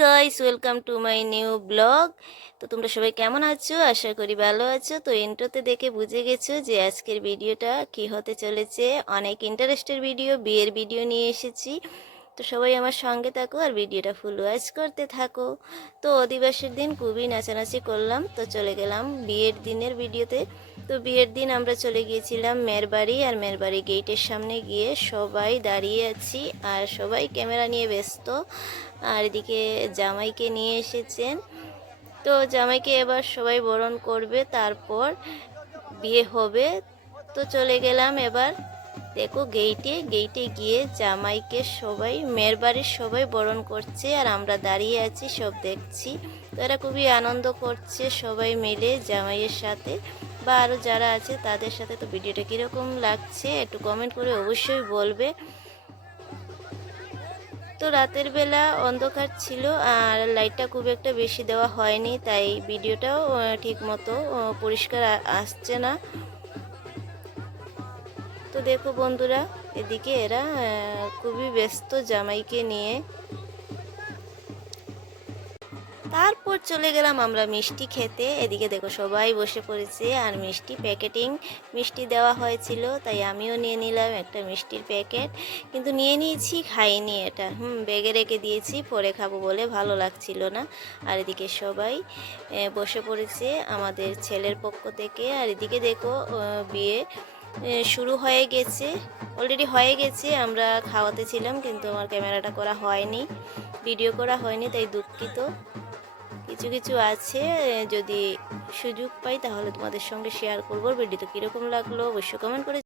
Guys, welcome to my new blog. তো তোমরা সবাই কেমন আছো? আশা করি ভালো আছো। তো ইন্ট্রোতে দেখে বুঝে গেছো যে আজকের ভিডিওটা কি হতে চলেছে। অনেক ইন্টারেস্টের ভিডিও, বিয়ের ভিডিও নিয়ে এসেছি। তো সবাই আমার সঙ্গে থাকো আর ভিডিওটা ফুল ওয়াচ করতে থাকো। তো অধিবাসের দিন খুবই নাচানাচি করলাম, তো চলে গেলাম বিয়ের দিনের ভিডিওতে। তো বিয়ের দিন আমরা চলে গিয়েছিলাম মেয়ের বাড়ি, আর মেয়ের বাড়ি গেটের সামনে গিয়ে সবাই দাঁড়িয়ে আছি আর সবাই ক্যামেরা নিয়ে ব্যস্ত। আর এদিকে জামাইকে নিয়ে এসেছেন। তো জামাইকে এবার সবাই বরণ করবে, তারপর বিয়ে হবে। তো চলে গেলাম এবার, দেখো গেইটে গেইটে গিয়ে জামাইকে সবাই, মেয়ের বাড়ির সবাই বরণ করছে আর আমরা দাঁড়িয়ে আছি সব দেখছি। তো এরা খুবই আনন্দ করছে সবাই মিলে জামাইয়ের সাথে, বা আরও যারা আছে তাদের সাথে। তো ভিডিওটা কীরকম লাগছে একটু কমেন্ট করে অবশ্যই বলবে। তো রাতের বেলা অন্ধকার ছিল আর লাইটটা খুব একটা বেশি দেওয়া হয়নি, তাই ভিডিওটাও ঠিক মতো পরিষ্কার আসছে না। তো দেখো বন্ধুরা, এদিকে এরা খুবই ব্যস্ত জামাইকে নিয়ে। তারপর চলে গেলাম আমরা মিষ্টি খেতে। এদিকে দেখো সবাই বসে পড়েছে আর মিষ্টি প্যাকেটিং মিষ্টি দেওয়া হয়েছিল, তাই আমিও নিয়ে নিলাম একটা মিষ্টির প্যাকেট। কিন্তু নিয়ে নিয়েছি, খাইনি এটা, ব্যাগে রেখে দিয়েছি, পরে খাবো বলে, ভালো লাগছিল না। আর এদিকে সবাই বসে পড়েছে আমাদের ছেলের পক্ষ থেকে। আর এদিকে দেখো বিয়ে শুরু হয়ে গেছে, অলরেডি হয়ে গেছে। আমরা খাওয়াতে ছিলাম কিন্তু আমার ক্যামেরাটা করা হয়নি, ভিডিও করা হয়নি, তাই দুঃখিত। কিছু কিছু আছে, যদি সুযোগ পাই তাহলে তোমাদের সঙ্গে শেয়ার করবো। ভিডিওটা কীরকম লাগলো অবশ্যই কমেন্ট করে